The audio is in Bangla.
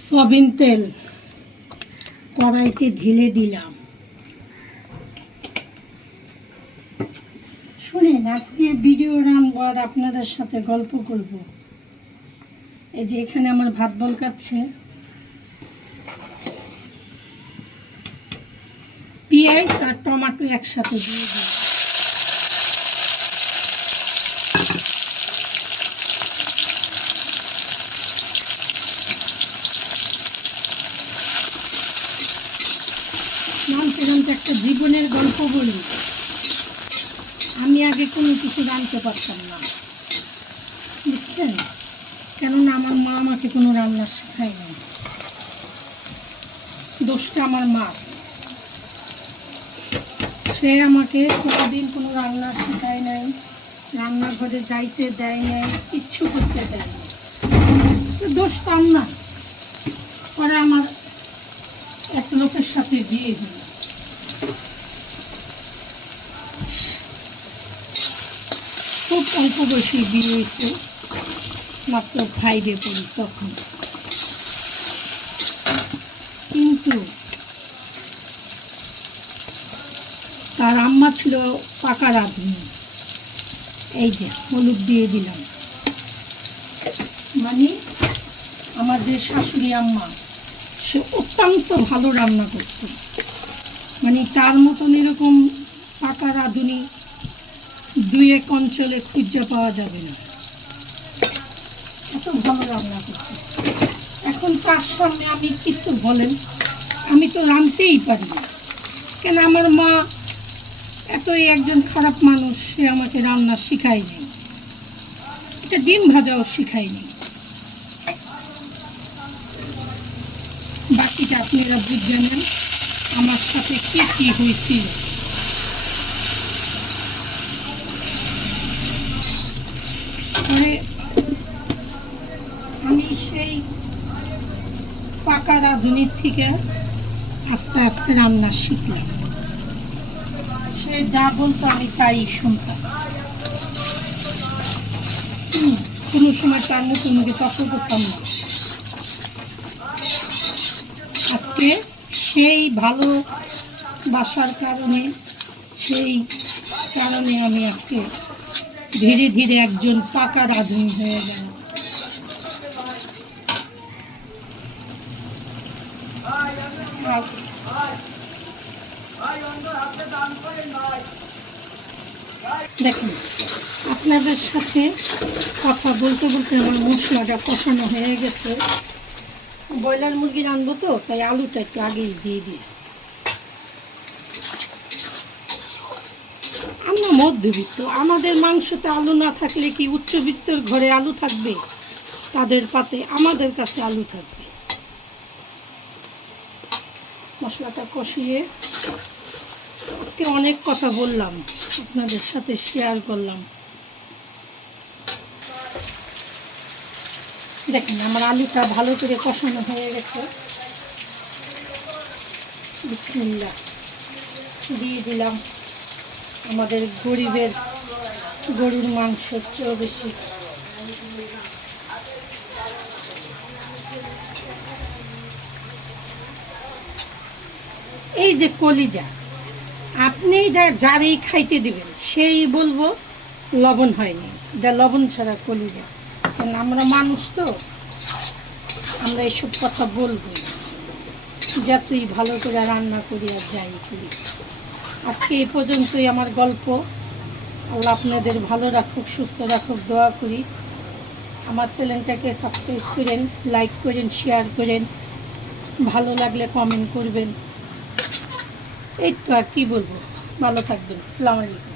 সয়াবিন তেল কড়াইতে ঢেলে দিলাম। শুনেন, আজকে ভিডিও রান্নার আপনাদের সাথে গল্প করব। এই যে এখানে আমার ভাত বলকাচ্ছে। পেঁয়াজ আর টমেটো একসাথে দিয়ে দিই নামতে নামতে একটা জীবনের গল্প বলি। আমি আগে কোনো কিছু জানতে পারতাম না। বুঝছেন? কেননা আমার মা আমাকে কোনো রান্না শেখায় নাই। দোষটা আমার মা সে আমাকে কোনোদিন কোনো রান্না শেখায় নাই, রান্নাঘরে যাইতে দেয় নাই, কিচ্ছু করতে দেয় না দোষ তার না পরে আমার এক খুব অল্প বয়সে বিয়ে হয়েছে, মাত্র পড়ি তখন। কিন্তু তার আম্মা ছিল পাকা রাঁধুনি। এই যে, হলুদ দিয়ে দিলাম। মানে আমাদের শাশুড়ি আম্মা সে অত্যন্ত ভালো রান্না করত। মানে তার মতন এরকম পাকা রাঁধুনি দুই এক অঞ্চলে খুঁজে পাওয়া যাবে না। এত ভালো রান্না করতে। এখন তার সামনে আমি কিছু বলেন? আমি তো রাঁধতেই পারি না। কেন আমার মা এতই একজন খারাপ মানুষ, সে আমাকে রান্না শিখায়নি। এটা ডিম ভাজাও শিখায়নি। বাকিটা আপনারা বুঝে নেন আমার সাথে কি কি হয়েছিল আমি সেই পাকা রাঁধুনির থেকে আস্তে আস্তে রান্না শিখলাম। সে যা বলতো আমি তাই শুনতাম। কোনো সময় তার মুখে মুখে তর্ক করতাম না। আজকে সেই ভালো বাসার কারণে, সেই কারণে আমি আজকে ধীরে ধীরে একজন পাকা রাঁধুনি হয়ে গেল দেখুন, আপনাদের সাথে কথা বলতে বলতে আমার মশলাটা কষানো হয়ে গেছে। ব্রয়লার মুরগি রানবো তো, তাই আলুটা একটু আগেই দিয়ে দিই। আমরা মধ্যবিত্ত, আমাদের মাংসতে আলু না থাকলে কি উচ্চবিত্তর ঘরে আলু থাকবে? তাদের পাতে আমাদের কাছে আলু থাকবে। মশলাটা কষিয়ে আজকে অনেক কথা বললাম, আপনাদের সাথে শেয়ার করলাম। দেখেন, আমার আলুটা ভালো করে কষানো হয়ে গেছে। বিসমিল্লা দিয়ে দিলাম আমাদের গরিবের গরুর মাংস চেয়েও বেশি। এই যে কলিজা, আপনি এটা যারেই খাইতে দিবেন, সেই বলব লবণ হয়নি। এটা লবণ ছাড়া কলিজা। কারণ আমরা মানুষ তো। আমরা এসব কথা বলব। যতই ভালো করে রান্না করি আর যাই করি। আজকে এই পর্যন্তই আমার গল্প। আল্লাহ আপনাদের ভালো রাখুক, সুস্থ রাখুক, দোয়া করি। আমার চ্যানেলটাকে সাবস্ক্রাইব করেন লাইক করেন শেয়ার করেন। ভালো লাগলে কমেন্ট করবেন। এই তো আর কী বলব? ভালো থাকবেন। আসসালামু আলাইকুম।